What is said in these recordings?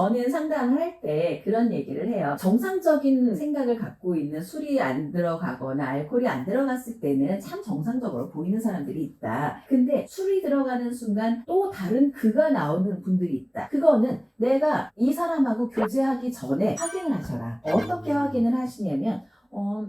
저는 상담을 할 때 그런 얘기를 해요. 정상적인 생각을 갖고 있는 술이 안 들어가거나 알코올이 안 들어갔을 때는 참 정상적으로 보이는 사람들이 있다. 근데 술이 들어가는 순간 또 다른 그가 나오는 분들이 있다. 그거는 내가 이 사람하고 교제하기 전에 확인을 하셔라. 어떻게 확인을 하시냐면, 어,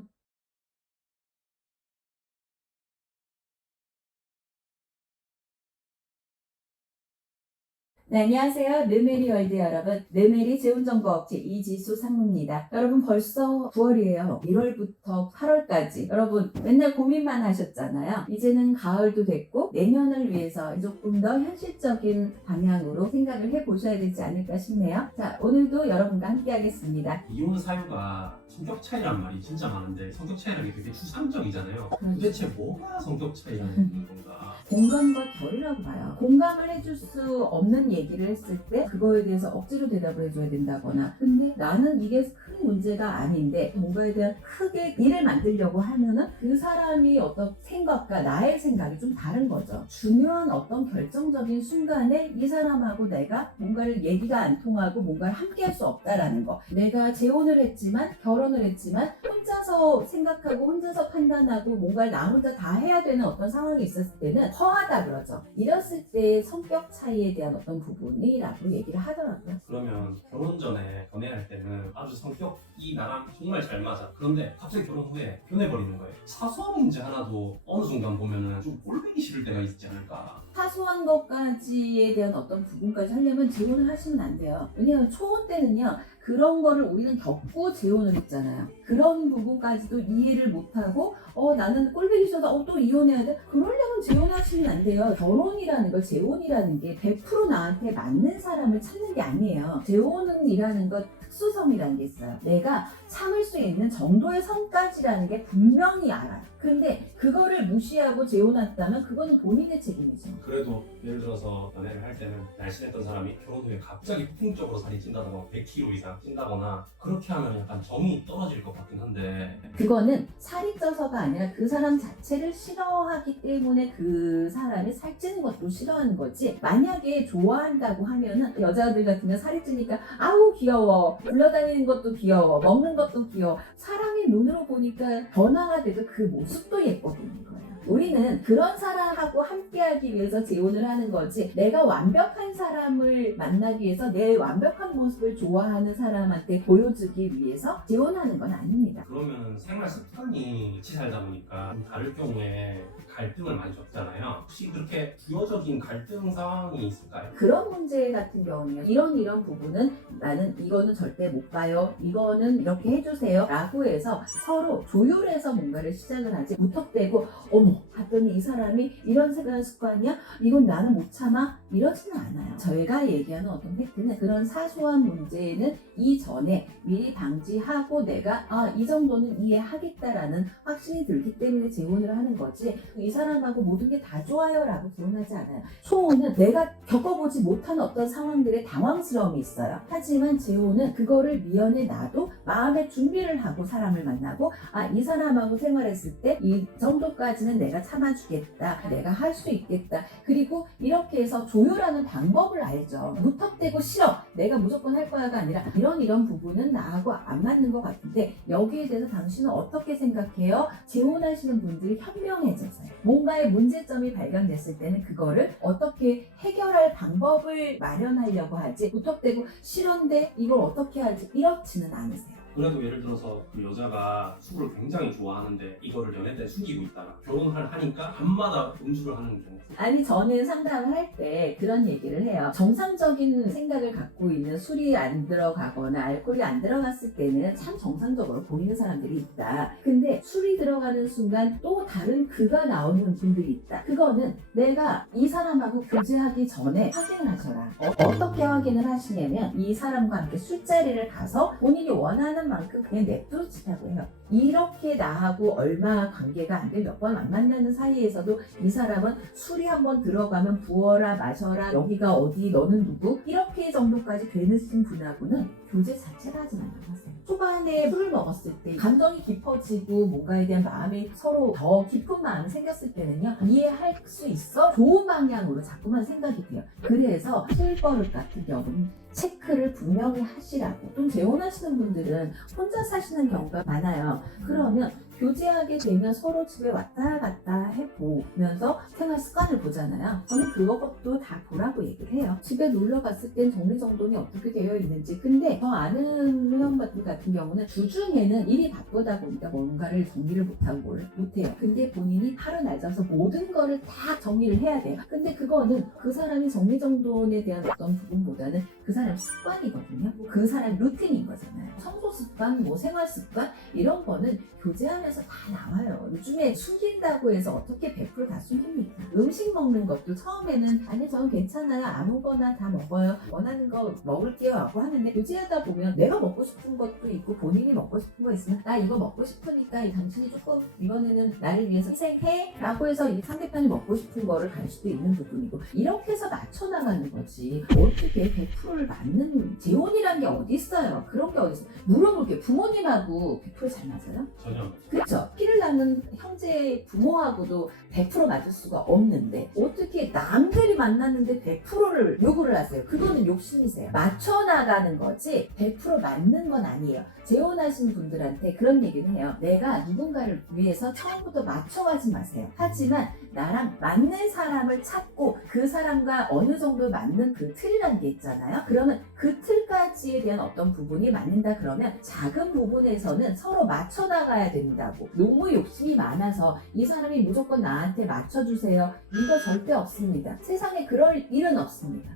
네, 안녕하세요. 느메리 월드 여러분. 느메리 재운정보업체 이지수 상무입니다. 여러분 벌써 9월이에요. 1월부터 8월까지. 여러분 맨날 고민만 하셨잖아요. 이제는 가을도 됐고 내년을 위해서 조금 더 현실적인 방향으로 생각을 해보셔야 되지 않을까 싶네요. 자, 오늘도 여러분과 함께 하겠습니다. 이혼 사유가 성격 차이란 말이 진짜 많은데 성격 차이라는 게 되게 추상적이잖아요. 그런데 도대체 뭐가 성격 차이라는 건가? 공감과 결이라고 봐요. 공감을 해줄 수 없는 얘기 를 했을 때 그거에 대해서 억지로 대답을 해줘야 된다거나 근데 나는 이게 큰 문제가 아닌데 뭔가에 대한 크게 일을 만들려고 하면은 그 사람이 어떤 생각과 나의 생각이 좀 다른 거죠. 중요한 어떤 결정적인 순간에 이 사람하고 내가 뭔가를 얘기가 안 통하고 뭔가를 함께 할 수 없다라는 거. 내가 재혼을 했지만 결혼을 했지만 혼자서 생각하고 혼자서 판단하고 뭔가를 나 혼자 다 해야 되는 어떤 상황이 있었을 때는 허하다 그러죠. 이랬을 때 성격 차이에 대한 어떤 부분 이라고 얘기를 하더라고요. 그러면 결혼 전에 연애할 때는 아주 성격이 나랑 정말 잘 맞아. 그런데 갑자기 결혼 후에 변해버리는 거예요. 사소한 문제 하나도 어느 순간 보면은 좀 꼴보기 싫을 때가 있지 않을까. 사소한 것까지에 대한 어떤 부분까지 하려면 재혼을 하시면 안 돼요. 왜냐하면 초혼 때는요. 그런 거를 우리는 겪고 재혼을 했잖아요. 그런 부분까지도 이해를 못하고 어 나는 꼴보기 싫어서 어, 또 이혼해야 돼? 그러 재혼하시면 안 돼요. 결혼이라는 걸 재혼이라는 게 100% 나한테 맞는 사람을 찾는 게 아니에요. 재혼은이라는 것 특수성이라는 게 있어요. 내가 참을 수 있는 정도의 선까지라는 게 분명히 알아요. 근데 그거를 무시하고 재혼했다면 그거는 본인의 책임이죠. 그래도 예를 들어서 연애를 할 때는 날씬했던 사람이 결혼 후에 갑자기 폭풍적으로 살이 찐다거나 100kg 이상 찐다거나 그렇게 하면 약간 정이 떨어질 것 같긴 한데 그거는 살이 쪄서가 아니라 그 사람 자체를 싫어하기 때문에 그 사람이 살찌는 것도 싫어하는 거지. 만약에 좋아한다고 하면은 여자들 같으면 살이 찌니까 아우 귀여워. 굴러다니는 것도 귀여워. 먹는 것도 귀여워. 사람이 눈으로 보니까 변화가 돼도 그 모습 도 예뻐 보이는 거예요. 우리는 그런 사람하고 함께하기 위해서 재혼을 하는 거지. 내가 완벽한 사람을 만나기 위해서 내 완벽한 모습을 좋아하는 사람한테 보여주기 위해서 재혼하는 건 아닙니다. 그러면 생활 습관이 같이 살다 보니까 좀 다를 경우에 갈등을 많이 겪잖아요. 혹시 그렇게 부여적인 갈등 상황이 있을까요? 그런 문제 같은 경우는 이런 이런 부분은 나는 이거는 절대 못 봐요. 이거는 이렇게 해주세요. 라고 해서 서로 조율해서 뭔가를 시작을 하지 무턱대고 어머 봤더니 이 사람이 이런 생각 습관이야? 이건 나는 못 참아? 이러지는 않아요. 저희가 얘기하는 어떤 팩트는 그런 사소한 문제는 이전에 미리 방지하고 내가 아 이 정도는 이해하겠다라는 확신이 들기 때문에 재혼을 하는 거지 이 사람하고 모든 게 다 좋아요 라고 재혼하지 않아요. 초혼은 내가 겪어보지 못한 어떤 상황들의 당황스러움이 있어요. 하지만 재혼은 그거를 미연에 놔도 마음의 준비를 하고 사람을 만나고 아 이 사람하고 생활했을 때 이 정도까지는 내가 참아주겠다. 내가 할 수 있겠다. 그리고 이렇게 해서 조 율하는 방법을 알죠. 무턱대고 싫어. 내가 무조건 할 거야가 아니라 이런 이런 부분은 나하고 안 맞는 것 같은데 여기에 대해서 당신은 어떻게 생각해요? 재혼하시는 분들이 현명해져서요. 뭔가의 문제점이 발견됐을 때는 그거를 어떻게 해결할 방법을 마련하려고 하지 무턱대고 싫은데 이걸 어떻게 하지 이렇지는 않으세요. 그래도 예를 들어서 그 여자가 술을 굉장히 좋아하는데 이거를 연애 때 숨기고 있다가 결혼을 하니까 밤마다 음주를 하는 경우 아니 저는 상담을 할 때 그런 얘기를 해요. 정상적인 생각을 갖고 있는 술이 안 들어가거나 알코올이 안 들어갔을 때는 참 정상적으로 보이는 사람들이 있다. 근데 술이 들어가는 순간 또 다른 그가 나오는 분들이 있다. 그거는 내가 이 사람하고 교제하기 전에 확인을 하셔라. 어, 떻게 확인을 하시냐면 이 사람과 함께 술자리를 가서 본인이 원하는 만큼 그냥 냅두시라고 해요. 이렇게 나하고 얼마 관계가 안 돼 몇 번 안 만나는 사이에서도 이 사람은 술이 한번 들어가면 부어라 마셔라 여기가 어디 너는 누구? 이렇게 정도까지 되는 분하고는 교제 자체를 하지 말아보세요. 초반에 술을 먹었을 때 감정이 깊어지고 뭔가에 대한 마음이 서로 더 깊은 마음이 생겼을 때는요 이해할 수 있어 좋은 방향으로 자꾸만 생각이 돼요. 그래서 술버릇 같은 경우는 체크를 분명히 하시라고 좀 재혼하시는 분들은 혼자 사시는 경우가 많아요. 그러면 교제하게 되면 서로 집에 왔다 갔다 해보면서 생활 습관을 보잖아요. 저는 그것도 다 보라고 얘기를 해요. 집에 놀러 갔을 땐 정리정돈이 어떻게 되어 있는지. 근데 저 아는 회원분들 같은 경우는 주중에는 일이 바쁘다 보니까 뭔가를 정리를 못하고 뭘 못해요. 근데 본인이 하루 낮아서 모든 거를 다 정리를 해야 돼요. 근데 그거는 그 사람이 정리정돈에 대한 어떤 부분보다는 그 사람 습관이거든요. 그 사람 루틴인 거잖아요. 청소 습관, 뭐 생활 습관 이런 거는 교제하면서 다 나와요. 요즘에 숨긴다고 해서 어떻게 100%다 숨깁니까? 음식 먹는 것도 처음에는 아니 저는 괜찮아요. 아무거나 다 먹어요. 원하는 거 먹을게요 하고 하는데 교제하다 보면 내가 먹고 싶은 것도 있고 본인이 먹고 싶은 거 있으면 나 이거 먹고 싶으니까 이 당신이 조금 이번에는 나를 위해서 희생해 라고 해서 이 상대편이 먹고 싶은 거를 갈 수도 있는 부분이고 이렇게 해서 맞춰 나가는 거지 어떻게 100%를 맞는 재혼이란 게 어디 있어요 그런 게 어디 있어요 물어볼게요 부모님하고 100%잘 맞아요? 전혀 안 그렇죠. 피를 낳는 형제 부모하고도 100% 맞을 수가 없는데 어떻게 남들이 만났는데 100%를 요구를 하세요? 그거는 욕심이세요. 맞춰 나가는 거지 100% 맞는 건 아니에요. 재혼하신 분들한테 그런 얘기는 해요. 내가 누군가를 위해서 처음부터 맞춰가지 마세요. 하지만 나랑 맞는 사람을 찾고 그 사람과 어느 정도 맞는 그 틀이라는 게 있잖아요. 그러면 그 틀까지에 대한 어떤 부분이 맞는다 그러면 작은 부분에서는 서로 맞춰 나가야 된다고. 너무 욕심이 많아서 이 사람이 무조건 나한테 맞춰주세요. 이거 절대 없습니다. 세상에 그럴 일은 없습니다.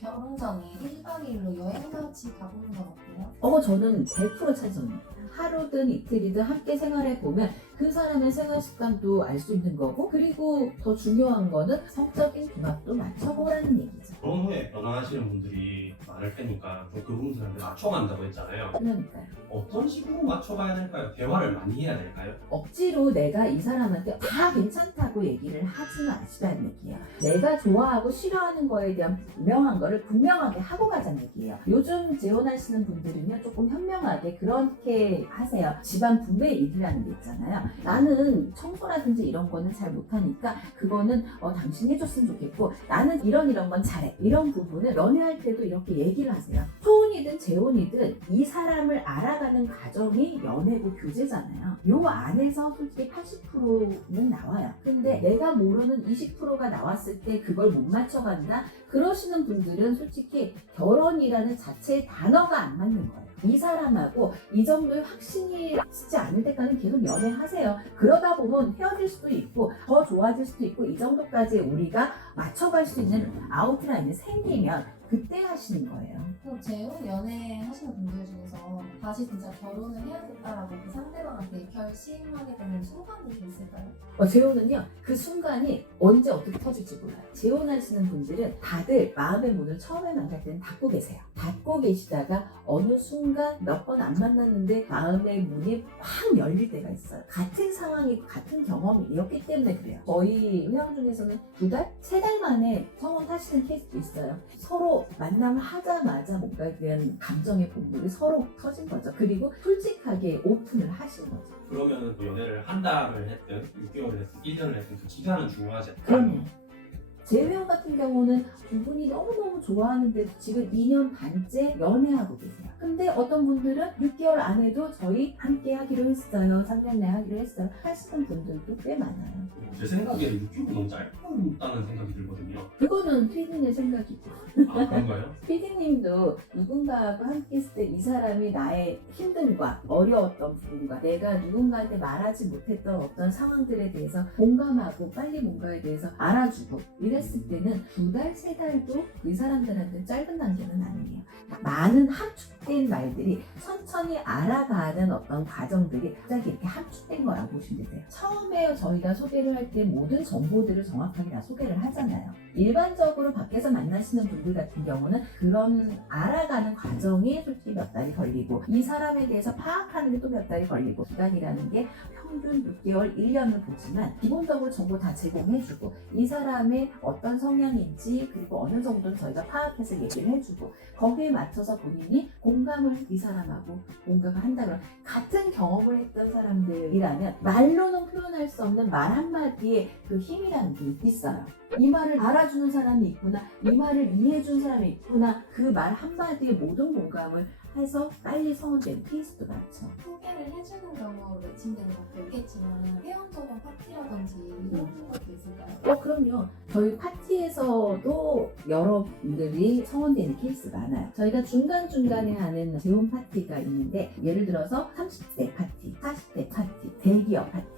결혼 전에 1박 2일로 여행 같이 가보는 건 어때요? 어, 저는 100% 찬성입니다. 하루든 이틀이든 함께 생활해 보면 그 사람의 생활 습관도 알 수 있는 거고 그리고 더 중요한 거는 성적인 궁합도 맞춰보라는 얘기죠. 결혼 후에 결혼하시는 분들이 많을 테니까 좀 그 분들한테 맞춰간다고 했잖아요. 그러니까요. 어떤 식으로 맞춰가야 될까요? 대화를 많이 해야 될까요? 억지로 내가 이 사람한테 다 괜찮다고 얘기를 하지 마시라는 얘기예요. 내가 좋아하고 싫어하는 거에 대한 분명한 거를 분명하게 하고 가자는 얘기예요. 요즘 재혼하시는 분들은요 조금 현명하게 그렇게 하세요. 집안 분배 일이라는 게 있잖아요. 나는 청소라든지 이런 거는 잘 못하니까 그거는 어, 당신이 해줬으면 좋겠고 나는 이런 이런 건 잘해. 이런 부분은 연애할 때도 이렇게 얘기를 하세요. 초혼이든 재혼이든 이 사람을 알아가는 과정이 연애고 교제잖아요. 요 안에서 솔직히 80%는 나와요. 근데 내가 모르는 20%가 나왔을 때 그걸 못 맞춰간다? 그러시는 분들은 솔직히 결혼이라는 자체의 단어가 안 맞는 거예요. 이 사람하고 이 정도의 확신이 쓰지 않을 때까지 계속 연애하세요. 그러다 보면 헤어질 수도 있고 더 좋아질 수도 있고 이 정도까지 우리가 맞춰갈 수 있는 아웃라인이 생기면 그때 하시는 거예요. 그럼 재혼 연애 하시는 분들 중에서 다시 진짜 결혼을 해야겠다라고 그 상대방한테 결심하게 되는 순간이 있을까요? 어, 재혼은요, 그 순간이 언제 어떻게 터질지 몰라요. 재혼하시는 분들은 다들 마음의 문을 처음에 만날 때는 닫고 계세요. 닫고 계시다가 어느 순간 몇 번 안 만났는데 마음의 문이 확 열릴 때가 있어요. 같은 상황이고 같은 경험이었기 때문에 그래요. 저희 회원 중에서는 두 달? 세 달 만에 성혼 하시는 케이스도 있어요. 서로 만남을 하자마자 뭔가에 대한 감정의 본물이 서로 터진 거죠. 그리고 솔직하게 오픈을 하신 거죠. 그러면 뭐 연애를 한 달을 했든 6개월을 했든 1년을 했든 그 기간은 중요하지 않아요. 그럼요. 제 회원 같은 경우는 두 분이 너무너무 좋아하는데 지금 2년 반째 연애하고 계세요. 근데 어떤 분들은 6개월 안에도 저희 함께 하기로 했어요. 3년 내 하기로 했어요. 하시는 분들도 꽤 많아요. 제 생각에는 6개월 너무 짧다는 생각이 들거든요. 그거는 피디의 생각이고. 아 그런가요? 피디님도 누군가하고 함께 했을 때 이 사람이 나의 힘듦과 어려웠던 부분과 내가 누군가한테 말하지 못했던 어떤 상황들에 대해서 공감하고 빨리 뭔가에 대해서 알아주고 이 랬을 때는 두 달, 세 달도 이 사람들한테 짧은 단계는 아니에요. 많은 함축된 말들이 천천히 알아가는 어떤 과정들이 갑자기 이렇게 함축된 거라고 보시면 되세요. 처음에 저희가 소개를 할 때 모든 정보들을 정확하게 다 소개를 하잖아요. 일반적으로 밖에서 만나시는 분들 같은 경우는 그런 알아가는 과정 과정이 솔직히 몇 달이 걸리고 이 사람에 대해서 파악하는 게 또 몇 달이 걸리고 기간이라는 게 평균 6개월, 1년을 보지만 기본적으로 정보 다 제공해주고 이 사람의 어떤 성향인지 그리고 어느 정도는 저희가 파악해서 얘기를 해주고 거기에 맞춰서 본인이 공감을 이 사람하고 뭔가가 한다 그러면 같은 경험을 했던 사람들이라면 말로는 표현할 수 없는 말 한마디에 그 힘이라는 게 있어요. 이 말을 알아주는 사람이 있구나, 이 말을 이해해준 사람이 있구나, 그 말 한마디에 모든 공감을 해서 빨리 성원되는 케이스도 많죠. 소개를 해주는 경우로 매칭되는 것도 있겠지만 회원 전용 파티라든지 이런 것도 있을까요? 어, 그럼요. 저희 파티에서도 여러분들이 성원되는 케이스 많아요. 저희가 중간중간에 하는 재혼 파티가 있는데, 예를 들어서 30대 파티, 40대 파티, 대기업 파티,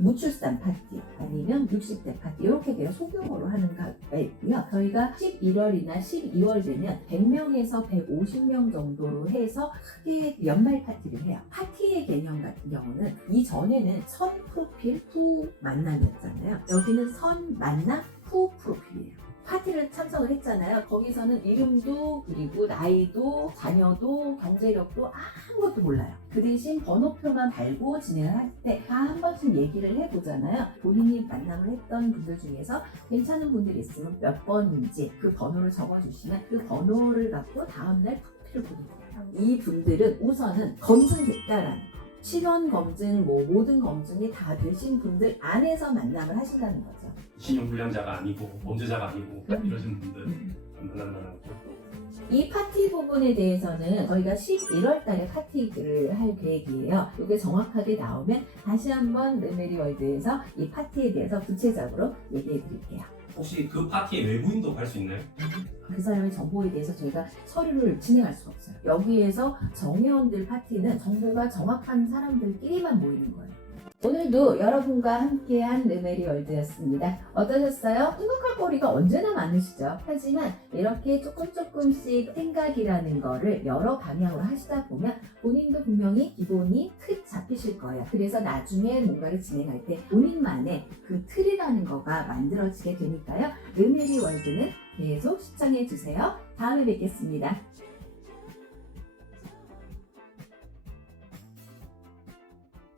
무출산 파티, 아니면 60대 파티, 이렇게 돼요. 소규모로 하는 가가 있고요. 저희가 11월이나 12월 되면 100명에서 150명 정도로 해서 크게 연말 파티를 해요. 파티의 개념 같은 경우는 이전에는 선 프로필 후 만남이었잖아요. 여기는 선 만남 후 프로필이에요. 파티를 참석을 했잖아요. 거기서는 이름도 그리고 나이도 자녀도 경제력도 아무것도 몰라요. 그 대신 번호표만 달고 진행을 할 때 다 한 번씩 얘기를 해보잖아요. 본인이 만남을 했던 분들 중에서 괜찮은 분들이 있으면 몇 번인지 그 번호를 적어주시면 그 번호를 갖고 다음날 프로필을 보게 돼요. 이 분들은 우선은 검증됐다라는 거. 실원 검증, 뭐 모든 검증이 다 되신 분들 안에서 만남을 하신다는 거죠. 신용 불량자가 아니고 범죄자가 아니고 음. 이러신 분들 만난다는 거. 이 파티 부분에 대해서는 저희가 11월 달에 파티를 할 계획이에요. 이게 정확하게 나오면 다시 한번 르메리 월드에서 이 파티에 대해서 구체적으로 얘기해 드릴게요. 혹시 그 파티에 외부인도 갈 수 있나요? 그 사람의 정보에 대해서 저희가 서류를 진행할 수가 없어요. 여기에서 정회원들 파티는 정보가 정확한 사람들끼리만 모이는 거예요. 오늘도 여러분과 함께한 르메리 월드였습니다. 어떠셨어요? 생각할 거리가 언제나 많으시죠? 하지만 이렇게 조금 조금씩 생각이라는 거를 여러 방향으로 하시다 보면 본인도 분명히 기본이 틀 잡히실 거예요. 그래서 나중에 뭔가를 진행할 때 본인만의 그 틀이라는 거가 만들어지게 되니까요. 르메리 월드는 계속 시청해 주세요. 다음에 뵙겠습니다.